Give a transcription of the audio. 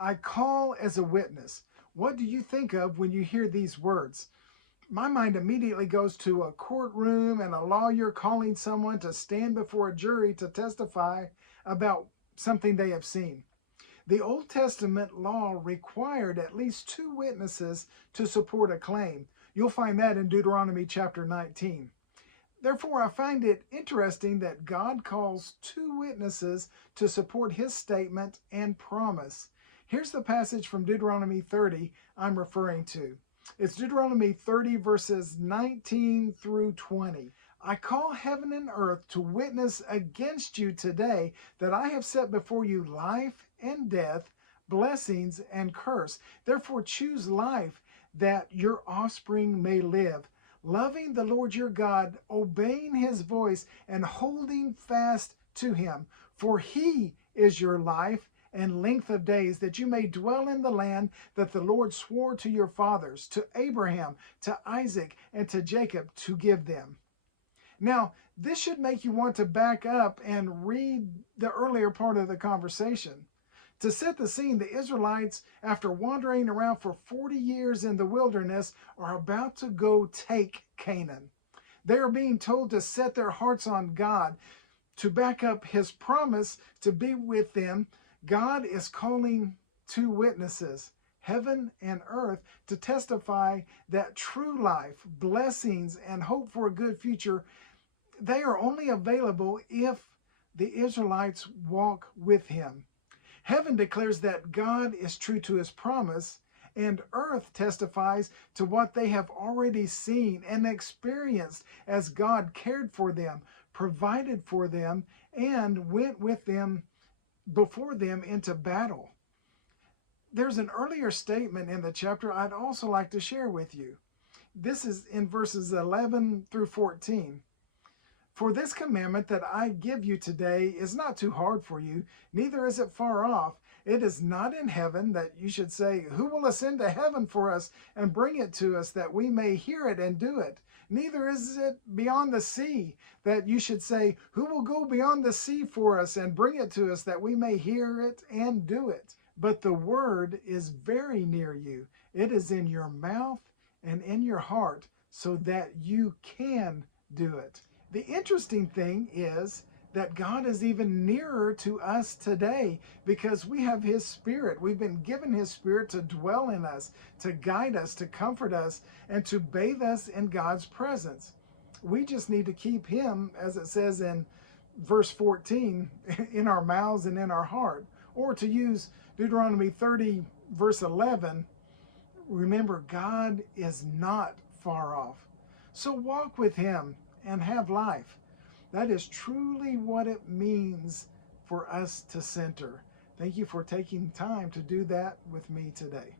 I call as a witness. What do you think of when you hear these words? My mind immediately goes to a courtroom and a lawyer calling someone to stand before a jury to testify about something they have seen. The Old Testament law required at least two witnesses to support a claim. You'll find that in Deuteronomy chapter 19. Therefore, I find it interesting that God calls two witnesses to support his statement and promise. Here's the passage from Deuteronomy 30 I'm referring to. It's Deuteronomy 30 verses 19 through 20. I call heaven and earth to witness against you today that I have set before you life and death, blessings and curse. Therefore choose life that your offspring may live, loving the Lord your God, obeying his voice, and holding fast to him. For he is your life and length of days, that you may dwell in the land that the Lord swore to your fathers, to Abraham, to Isaac, and to Jacob, to give them. Now, this should make you want to back up and read the earlier part of the conversation. To set the scene, the Israelites, after wandering around for 40 years in the wilderness, are about to go take Canaan. They are being told to set their hearts on God, to back up his promise to be with them. God is calling two witnesses, heaven and earth, to testify that true life, blessings, and hope for a good future, they are only available if the Israelites walk with him. Heaven declares that God is true to his promise, and earth testifies to what they have already seen and experienced as God cared for them, provided for them, and went with them before them into battle. There's an earlier statement in the chapter I'd also like to share with you. This is in verses 11 through 14. For this commandment that I give you today is not too hard for you, neither is it far off. It is not in heaven, that you should say, who will ascend to heaven for us and bring it to us, that we may hear it and do it? Neither is it beyond the sea, that you should say, who will go beyond the sea for us and bring it to us, that we may hear it and do it? But the word is very near you. It is in your mouth and in your heart, so that you can do it. The interesting thing is that God is even nearer to us today because we have his Spirit. We've been given his Spirit to dwell in us, to guide us, to comfort us, and to bathe us in God's presence. We just need to keep him, as it says in verse 14, in our mouths and in our heart. Or to use Deuteronomy 30, verse 11, remember, God is not far off. So walk with him and have life. That is truly what it means for us to center. Thank you for taking time to do that with me today.